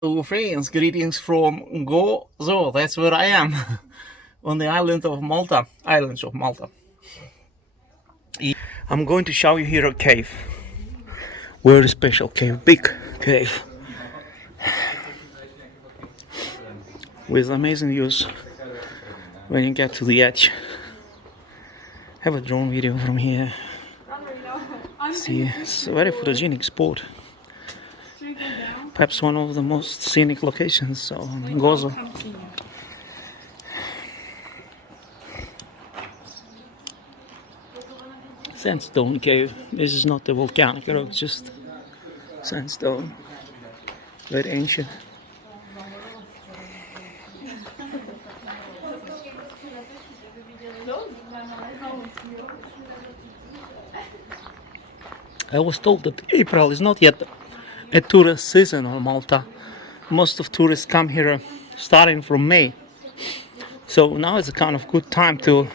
Hello friends, greetings from Gozo, that's where I am, on the island of Malta, islands of Malta. I'm going to show you here a cave, very special cave, big cave, with amazing views when you get to the edge. Have a drone video from here. See, it's a very photogenic spot. Perhaps one of the most scenic locations on Gozo. Sandstone cave. This is not a volcanic rock, just sandstone. Very ancient. I was told that April is not yet a tourist season on Malta. Most of tourists come here starting from May. So now is a kind of good time to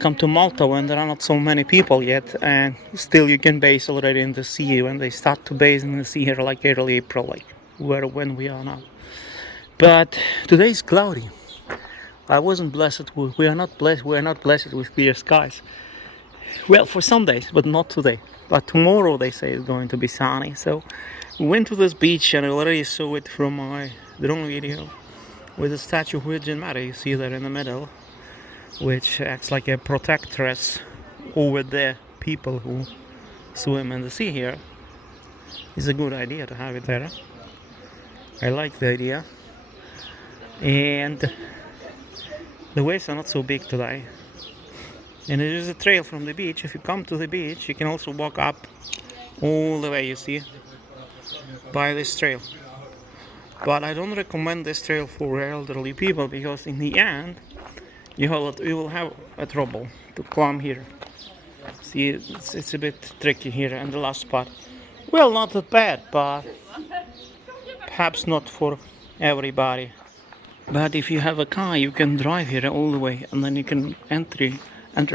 come to Malta when there are not so many people yet, and still you can bathe already in the sea when they start to bathe in the sea here, like early April, like when we are now. But today is cloudy. I wasn't blessed with, we are not blessed with clear skies. Well, for some days, but not today. But tomorrow they say it's going to be sunny. So we went to this beach, and I already saw it from my drone video with the statue of Virgin Mary. You see there in the middle, which acts like a protectress over the people who swim in the sea here. It's a good idea to have it there. I like the idea. And the waves are not so big today. And there is a trail from the beach. If you come to the beach, you can also walk up all the way, you see, by this trail. But I don't recommend this trail for elderly people, because in the end you will have a trouble to climb here. See, it's a bit tricky here in the last part. Well, not that bad, but perhaps not for everybody. But if you have a car, you can drive here all the way, and then you can enter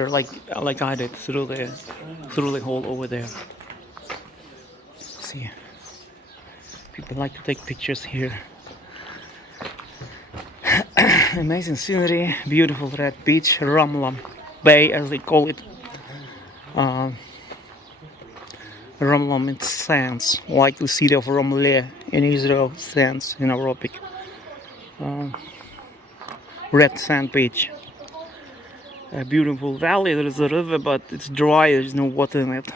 like I did through the hole over there. See, people like to take pictures here. Amazing scenery, beautiful red beach, Ramla Bay as they call it. Ramla means sands, like the city of Ramla in Israel, sands in Arabic. Red sand beach. A beautiful valley. There is a river, but it's dry, there's no water in it.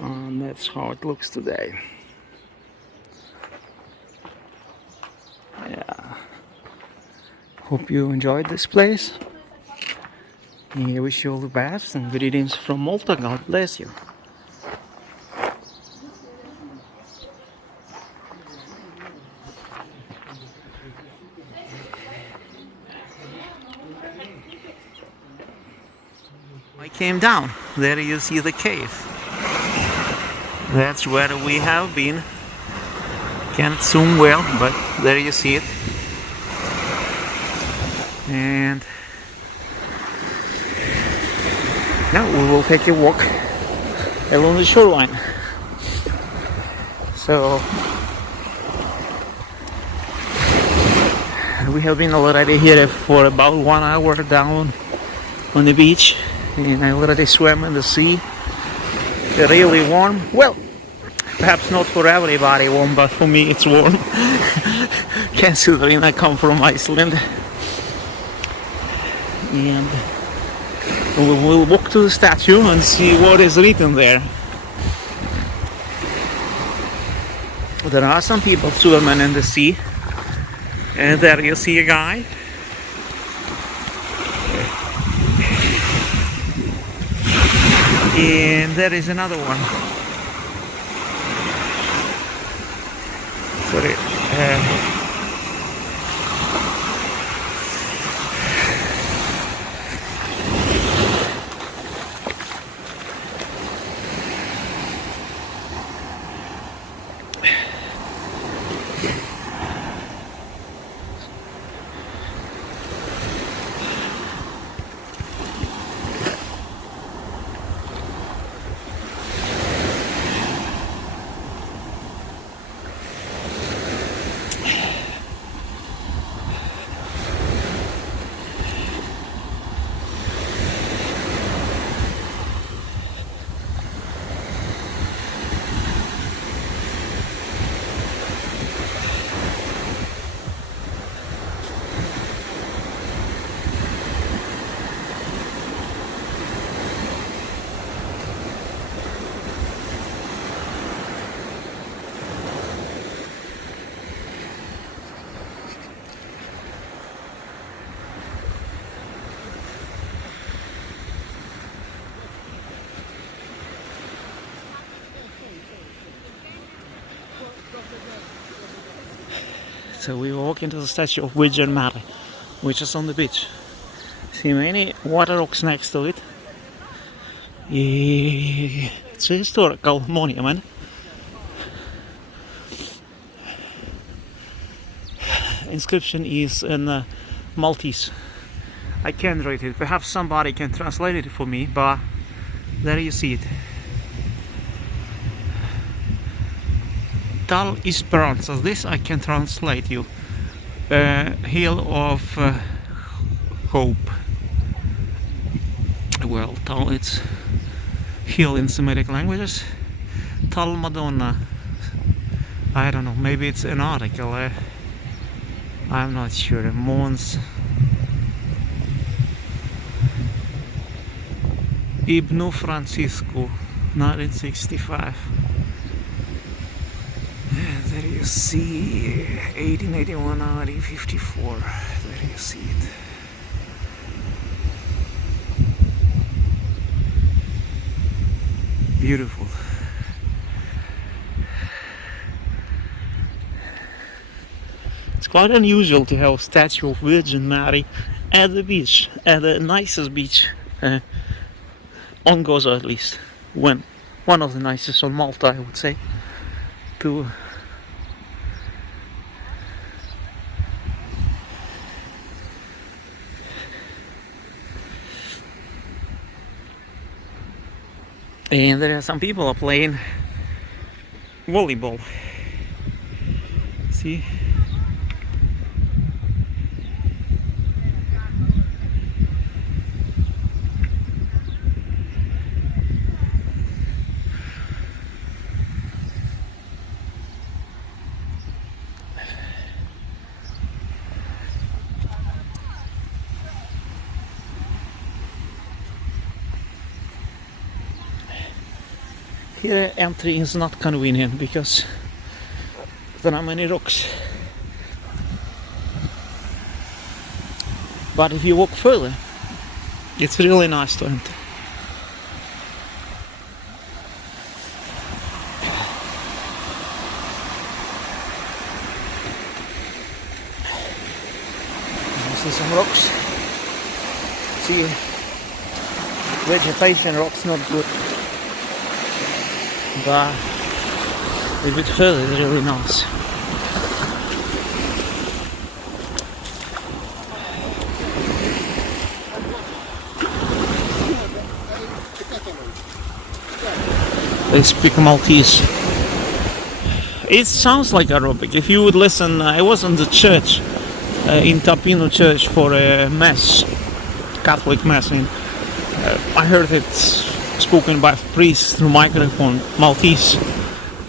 And that's how it looks today. Yeah. Hope you enjoyed this place. I wish you all the best, and greetings from Malta. God bless you. I came down. There you see the cave. That's where we have been. Can't zoom well, but there you see it. And now we will take a walk along the shoreline. So we have been already here for about 1 hour down on the beach, and I already swam in the sea. It's really warm. Well, perhaps not for everybody warm, but for me it's warm. Considering I come from Iceland. And we will walk to the statue and see what is written there. There are some people swimming in the sea, and there you see a guy. And there is another one. Sorry. So we walk into the statue of WIZZAIR, which is on the beach. See many water rocks next to it. It's a historical monument. Inscription is in Maltese. I can't read it. Perhaps somebody can translate it for me, but there you see it. Tal Mixta. This I can translate you. Hill of Hope. Well, Tal, it's hill in Semitic languages. Tal Madonna. I don't know. Maybe it's an article. I'm not sure. Mons Ibn Francisco, 1965. There you see 1881, 1854. There you see it. Beautiful. It's quite unusual to have a statue of Virgin Mary at the beach, at the nicest beach on Gozo, at least. One of the nicest on Malta, I would say. And there are some people are playing volleyball. See? Here entry is not convenient because there are many rocks. But if you walk further, it's really nice to enter. You see some rocks. See, vegetation rocks not good. But a bit further is really nice. They speak Maltese. It sounds like Arabic. If you would listen, I was in the church, in Tapino church for a mass, Catholic mass, and I heard it spoken by priests through microphone, Maltese,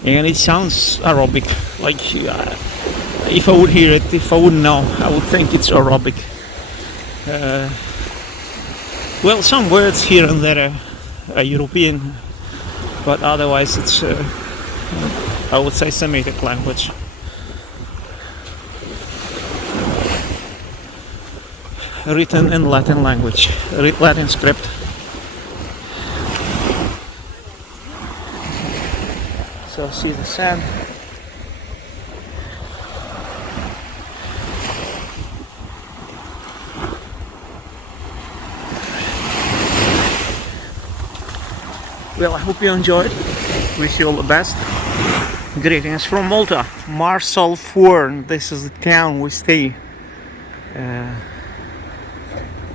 and it sounds Arabic. Like if I would hear it, if I wouldn't know, I would think it's Arabic. Well, some words here and there are European, but otherwise it's I would say Semitic language. Written in Latin language, Latin script. So see the sand. Well, I hope you enjoyed. Wish you all the best. Greetings from Malta, Marsalforn. This is the town we stay.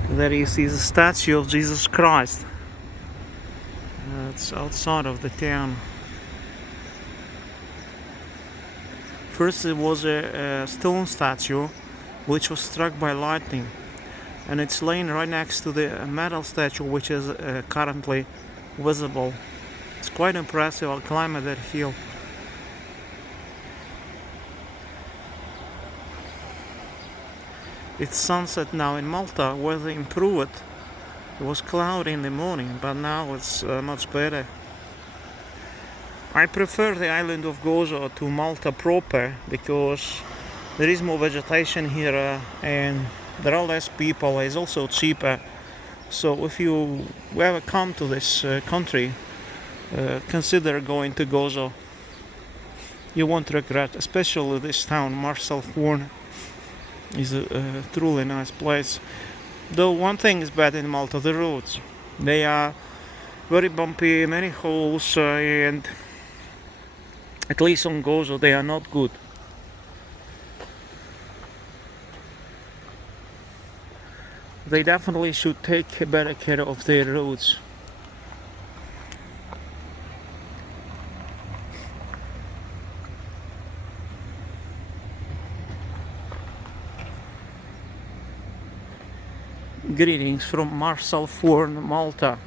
There you see the statue of Jesus Christ. It's outside of the town. First it was a stone statue which was struck by lightning, and it's laying right next to the metal statue which is currently visible. It's quite impressive. I'll climb that hill. It's sunset now in Malta. Weather improved. It was cloudy in the morning, but now it's much better. I prefer the island of Gozo to Malta proper because there is more vegetation here and there are less people. It's also cheaper. So if you ever come to this country, consider going to Gozo. You won't regret, especially this town, Marsalforn is a truly nice place. Though one thing is bad in Malta, the roads. They are very bumpy, many holes, and at least on Gozo they are not good. They definitely should take better care of their roads. Greetings from Marsalforn, Malta.